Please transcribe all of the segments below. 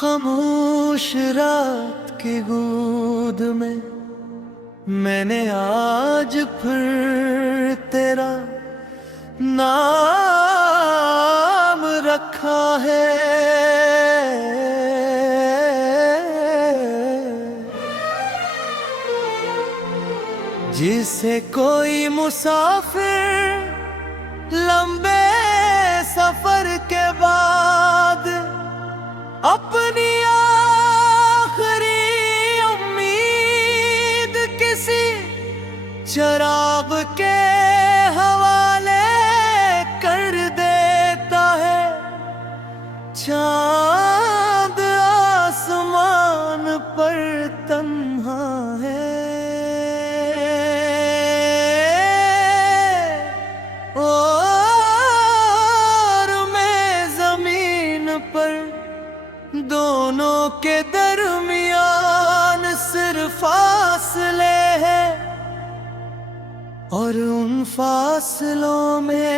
खामोश रात की गूद में मैंने आज फिर तेरा नाम रखा है। जिसे कोई मुसाफिर लंबे सफर के बाद अपनी आखिरी उम्मीद किसी चराग के हवाले कर देता है। चांद आसमान पर तन्हा है और मैं जमीन पर दोनों के दरमियान सिर्फ फासले हैं और उन फासलों में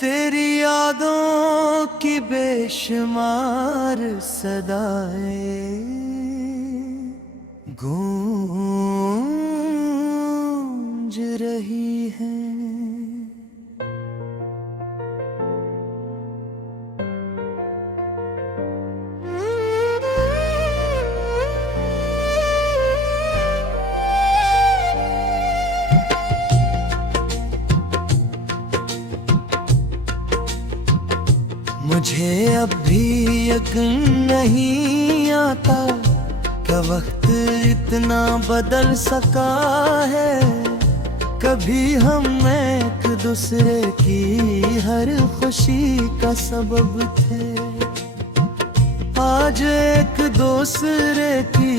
तेरी यादों की बेशुमार सदाएं गूंज रही हैं। मुझे अब भी यकीन नहीं आता कि वक्त इतना बदल सका है। कभी हम एक दूसरे की हर खुशी का सबब थे, आज एक दूसरे की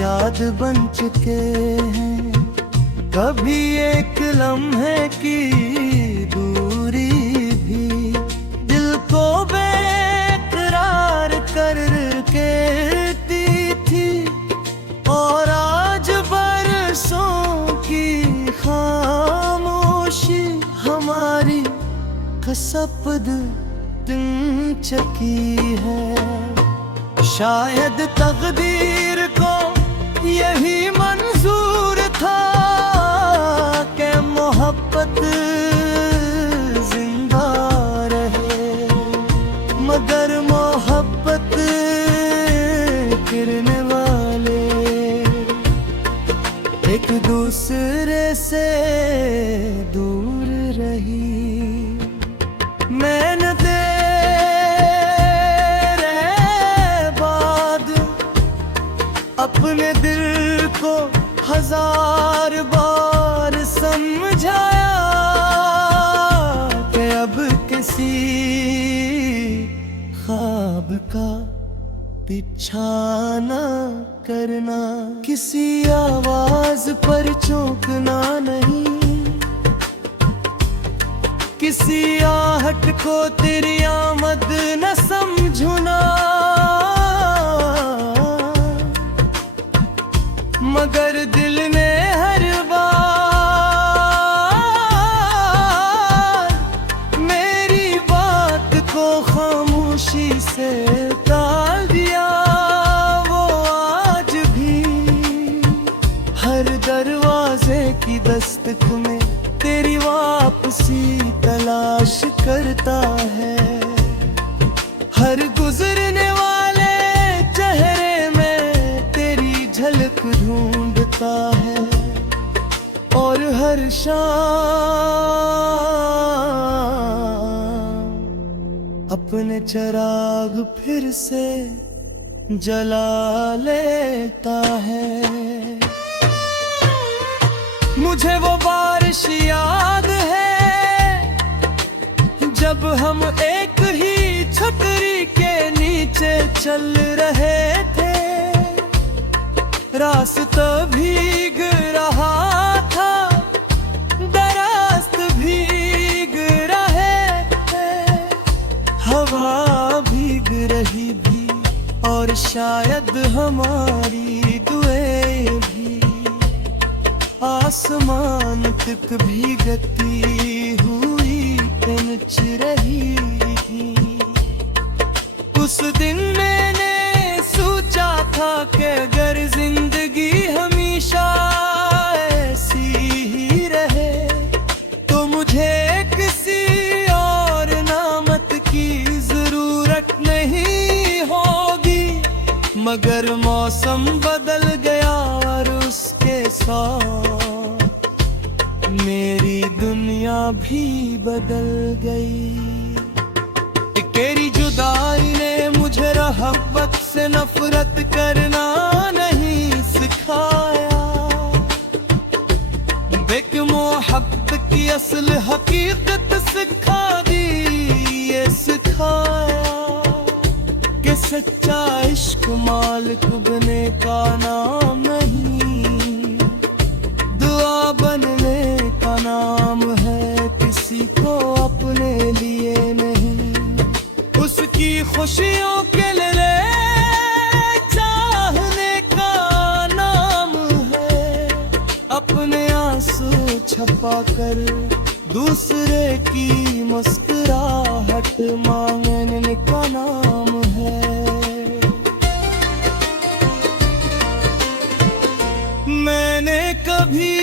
याद बन चुके हैं। कभी एक लम्हे की दूरी भी दिल को बेकरार करके दी थी और आज बरसों की खामोशी हमारी कसपद दिन चकी है। शायद तकदीर को यही मंजूर था कि मोहब्बत जिंदा रहे, मगर मोहब्बत गिरने वाले एक दूसरे से दूर रही। मैंने तेरे बाद अपने दिल को हजार बार समझाया कि अब किसी ख्वाब का पीछा न करना, किसी आवाज पर चौंकना नहीं, किसी आहट को तेरी आमद न समझना, मगर दिल ने हर बार मेरी बात को खामोशी से टाल दिया। वो आज भी हर दरवाजे की दस्तक में तेरी वापसी तलाश करता है। हर गुजरने वाले चेहरे में तेरी झलक ढूंढता है और हर शाम अपने चिराग फिर से जला लेता है। मुझे वो बारिश याद है जब हम एक ही छतरी के नीचे चल रहे थे, रास्ता भीग रहा था, दरास्त भीग रहे थे, हवा भीग रही भी और शायद हमारी दुआएं भी आसमान तक भीगती हुई पहुंच रही थी। उस दिन मैंने सोचा था कि अगर जिंदगी हमेशा ऐसी ही रहे तो मुझे किसी और नामत की जरूरत नहीं होगी। मगर मौसम बदल गया और उसके साथ मेरी दुनिया भी बदल गई। तेरी जुदाई ने मुझे मोहब्बत से नफरत करना नहीं सिखाया, देख मोहब्बत की असल हकीकत सिखा दी। ये सिखाया कि सच्चा इश्क मालिक बनने का नाम नहीं, दुआ बनने का नाम है, किसी को अपने लिए नहीं। उसकी खुशियों के लिए चाहने का नाम है, अपने आंसू छपा कर दूसरे की मुस्कुराहट मांगने का नाम है। मैंने कभी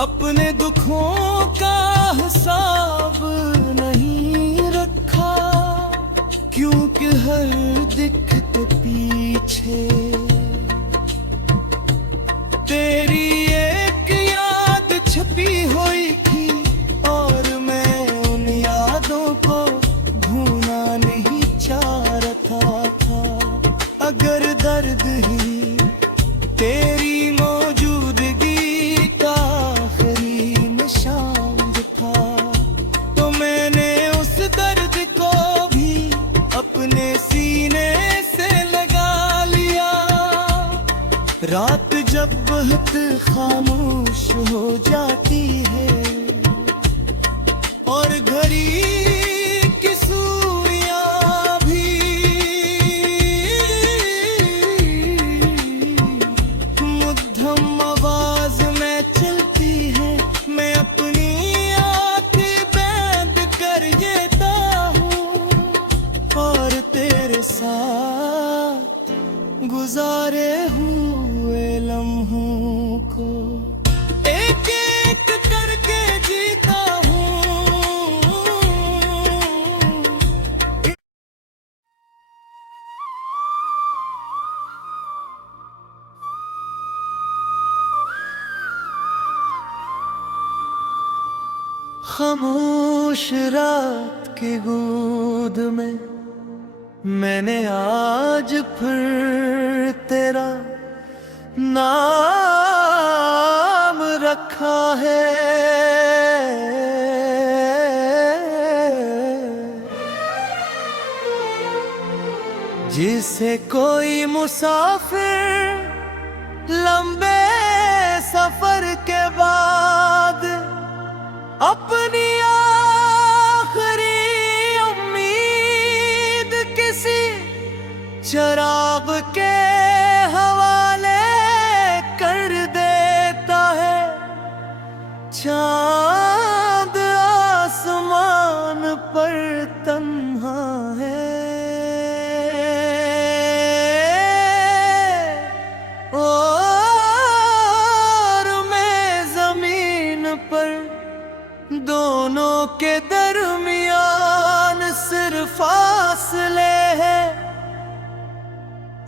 अपने दुखों का हिसाब नहीं रखा, क्योंकि हर दिख के पीछे तेरी एक याद छपी हुई थी और मैं उन यादों को भूलना नहीं चाहता था। अगर दर्द ही तेरी मौजूदगी का आखिरी निशान था तो मैंने उस दर्द को भी अपने सीने से लगा लिया। रात जब बहुत खामोश हो जाती है और घड़ी की सुइयां भी मध्यम आवाज में चलती है, मैं अपनी आंखें बंद कर देता हूँ और तेरे साथ गुजारे हुए लम्हों को एक एक करके जीता हूँ। खामोश रात की गूंद में मैंने आज फिर तेरा नाम रखा है। जिसे कोई मुसाफिर लंबे सफर के बाद अपनी आखिरी उम्मीद किसी चराग के हवाले कर देता है। चांद आसमान पर तन्हा है और मैं जमीन पर, दोनों के दरमियान सिर्फ फासले हैं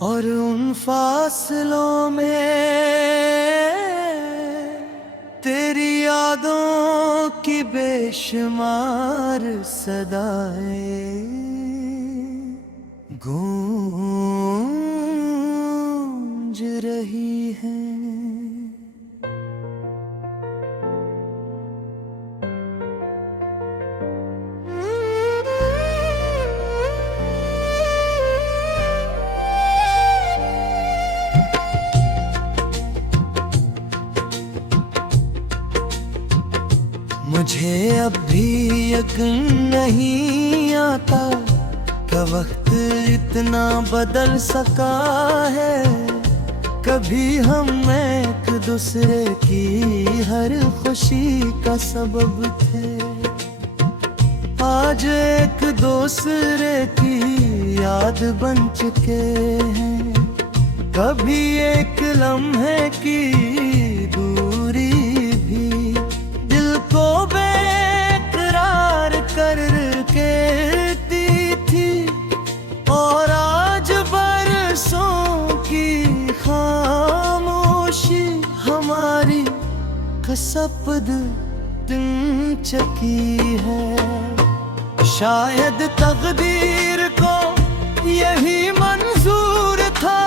और उन फासलों में तेरी यादों की बेशुमार सदाएं गूंज रही हैं। मुझे अब भी यकीन नहीं आता कि वक्त इतना बदल सका है। कभी हम एक दूसरे की हर खुशी का सबब थे, आज एक दूसरे की याद बन चुके हैं। कभी एक लम्हे की दूरी भी दिल को बेकरार करके दी थी, और आज बरसों की खामोशी हमारी कसपद दिन चकी है। शायद तकदीर को यही मंजूर था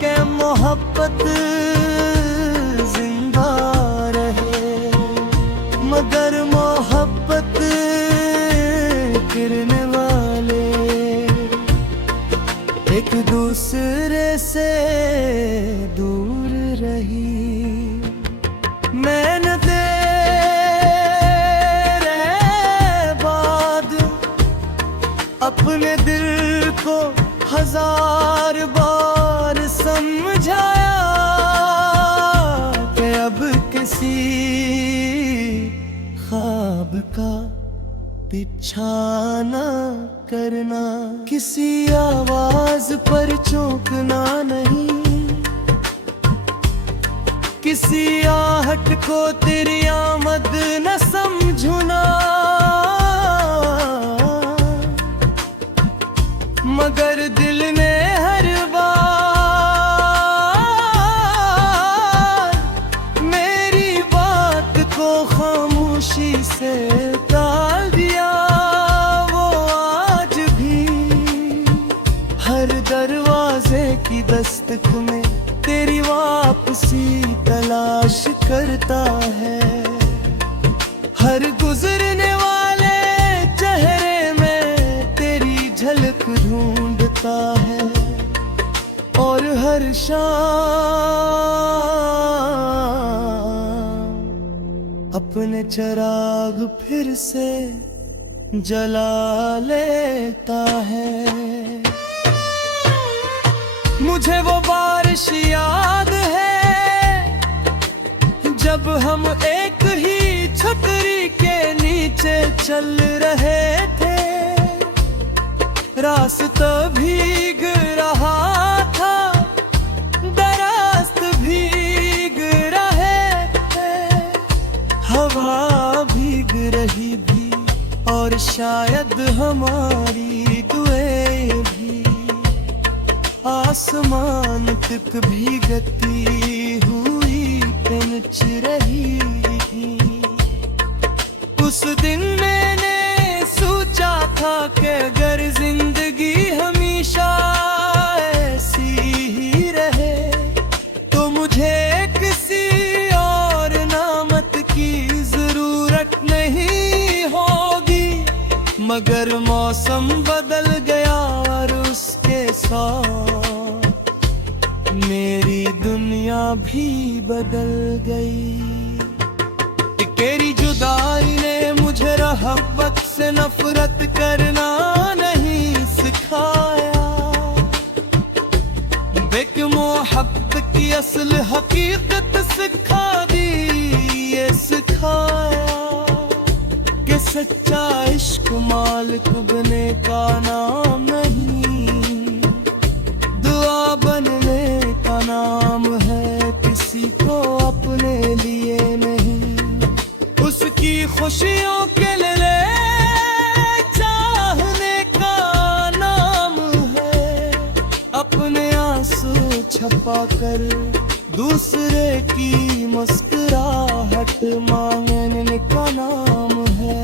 कि मोहब्बत जिंदा रहे, मगर मोहब्बत गिरने वाले एक दूसरे से दूर रही। मैंने तेरे बाद अपने दिल को हजार बार समझाया कि अब किसी ख्वाब का पीछा न करना, किसी आवाज पर चौंकना नहीं, किसी आहट को तेरी आमद न समझना, मगर दिल ने हर बार मेरी बात को खामोशी से टाल दिया। वो आज भी हर दरवाजे की दस्तक में तेरी वापसी तलाश करता है, हर गुजरने वाले चेहरे में तेरी झलक ढूंढता है, और हर शाम अपने चिराग फिर से जला लेता है। मुझे वो बारिश याद है जब हम एक ही छतरी के नीचे चल रहे थे, रास्ता भीग रहा था, दरास्त भीग रहे थे, हवा भीग रही थी, और शायद हमारी दुआएं भी आसमान तक भीगती हुई पहुंच रही थी। उस दिन मैंने सोचा था कि अगर जिंदगी हमेशा ऐसी ही रहे तो मुझे किसी और नामत की जरूरत नहीं होगी, मगर मौसम बदल गया और उसके साथ मेरी दुनिया भी बदल गई। तेरी जुदाई ने मुझे मोहब्बत से नफरत करना नहीं सिखाया, बेक मोहब्बत की असल हकीकत सिखा दी, ये सिखाया कि सच्चा इश्क मालिक बनने का नाम नहीं, दुआ बनने का नाम है, किसी को अपने लिए नहीं, उसकी खुशियों के लिए चाहने का नाम है, अपने आंसू छपा कर दूसरे की मुस्कुराहट मांगने का नाम है।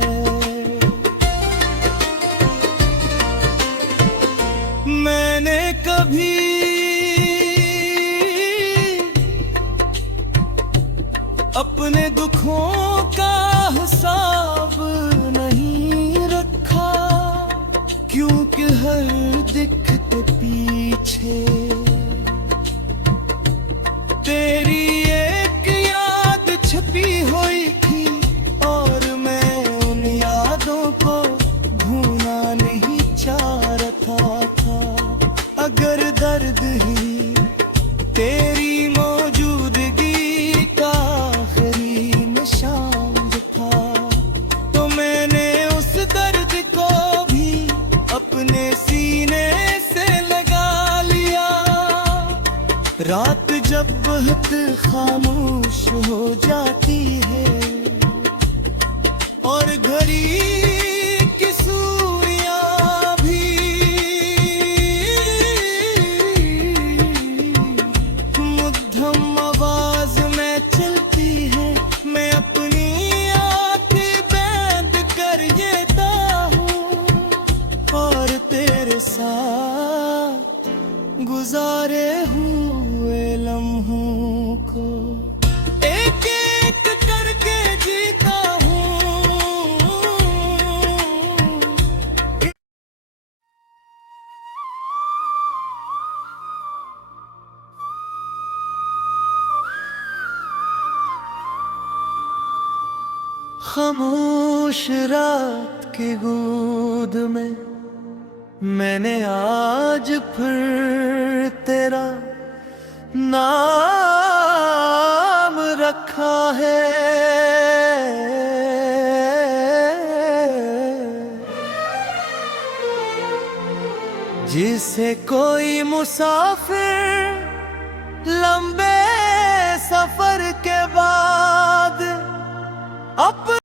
मैंने कभी अपने दुखों का हिसाब नहीं रखा, क्योंकि हर दिख के पीछे तेरी एक याद छपी हुई थी, और मैं उन यादों को भूलना नहीं चाह रहा था। अगर दर्द ही तेरी मौजूदगी का आखिरी निशान था, तो मैंने उस खामोश हो जाती है और घड़ी की सुइयां भी मध्यम आवाज में चलती है। मैं अपनी आँखें बंद कर लेता हूँ और तेरे साथ गुजारे हुए लम्हों को एक एक करके जीता हूँ। खामोश रात की गूद में मैंने आज फिर तेरा नाम रखा है। जिसे कोई मुसाफिर लंबे सफर के बाद